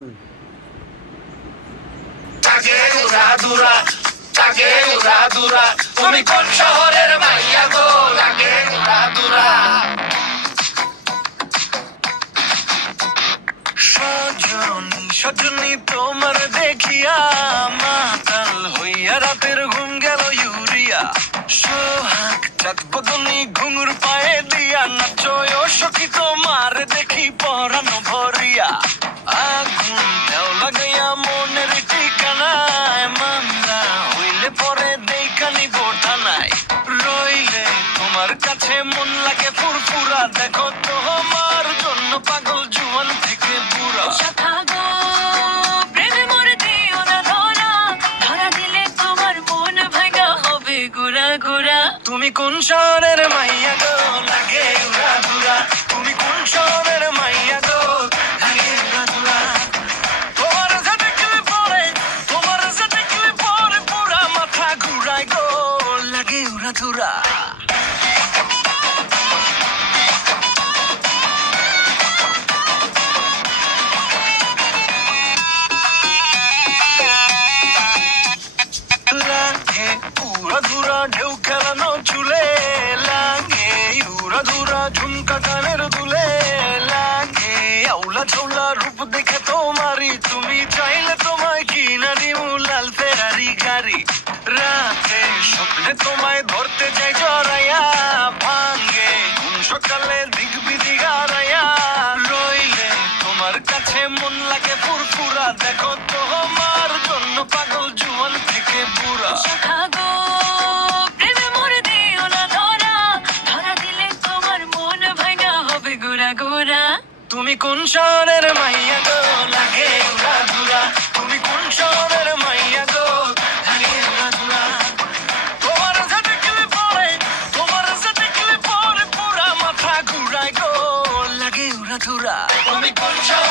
তুমি কোন শহরের মাইয়া গো লাগে উড়াদুরা। সজনী সজনী তোমার দেখিয়া মাতাল হইয়া রাতের ঘুম গেল ইউরিয়া। সোহাগ চাঁদ বদনী ঘুঙুর পায়ে দিয়া নাচয় সখী তোমার দেখি পরানো ভরিয়া। আগুন দেও লাগাইয়া মনের ঠিকানায় মামলা হইলে পরে দেখানি বোঠানায়। রইলে তোমার কাছে মন লাগে ফুরফুরা, দেখো তোমার জন্য পাগল জুয়ান থেকে বুড়া। তুমি কোন শহরের মাইয়া গো লাগে উড়াদুরা। তুমি কোন শহরের মাইয়া গো লাগে উড়াদুরা। তোমার যে দেখলে পরে পুরা মাথা ঘুরায় গো লাগে উড়াদুরা। লাগে উড়াধুরা ঢেউ খেলানো চুলে, লাগে উড়াধুরা ঝুমকা কানের দুলে, লাগে আউলা ঝৌলা রূপ দেখে তোমারই। তুমি চাইলে তোমায় কিনা দিমু লাল ফেরারি গাড়ি। রাতে স্বপ্নে তোমায় ধরতে যাই জড়াইয়া, ভাঙ্গে কোন সকালে দিক বিধি গাড়াইয়া। রইলে তোমার কাছে মন লাগে ফুরফুরা, দেখো তোমার জন্য পাগল জুয়ান থেকে বুড়া। তুমি কোন শহরের মাইয়া গো লাগে উড়াদুরা। তুমি কোন শহরের মাইয়া গো লাগে উড়াদুরা। তোমার যে দেখলে পরে পুরা মাথা ঘুরায় গো লাগে উড়াদুরা। তুমি কোন শহরের